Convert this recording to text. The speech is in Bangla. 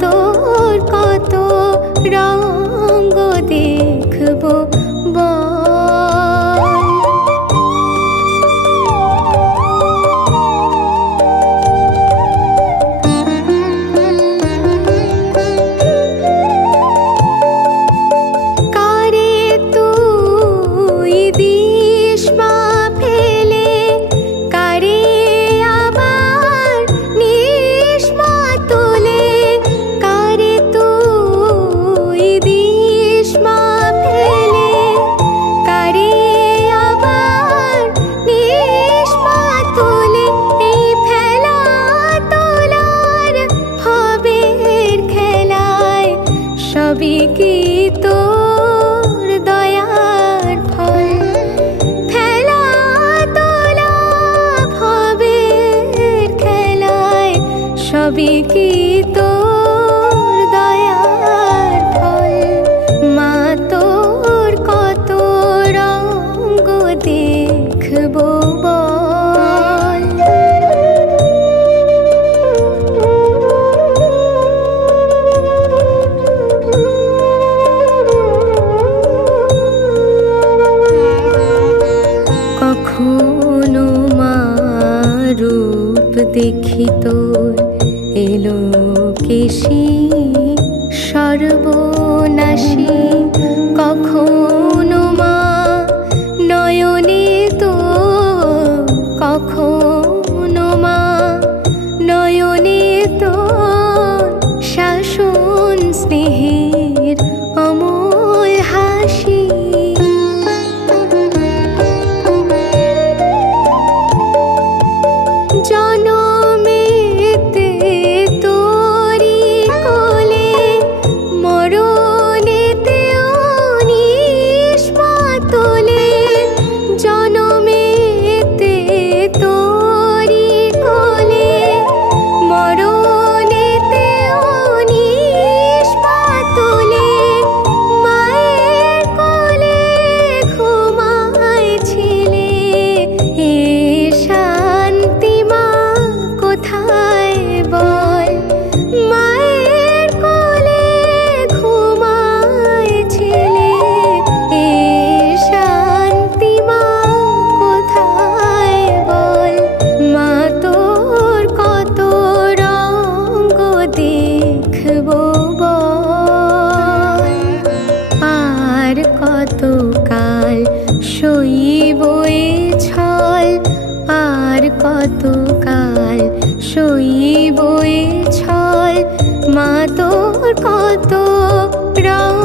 তোর কত রঙ্গ দেখবো সবই কি তোর দয়ার ফল খেলা তোলা ভবের খেলায় সবই কি তোর দয়ার ফল মা তোর কত রঙ্গ দেখবো কখনো মা রূপ দেখি তোর এলো কেশি সর্বনাশী কখনো মা নয়নে তো কখনো মা নয়নে তো শাসন স্নেহের অমল হাসি জনমেতে তোরি কোলে মরণেতেও নিষ্পা তোলে জনমেতে তোরি কোলে মরণেতেও নিষ্পা তোলে মায়ের কোলে ঘুমায় ছিলে এ শান্তি কোথায় বল মায়ের কোলে ঘুমায় ছিলে এ শান্তি মা কোথায় বল মা তোর কত রঙ্গ দেখবো বল আর কত কাল সইব এ ছল আর কত কাল সইব এ ছল মা তোর কত রঙ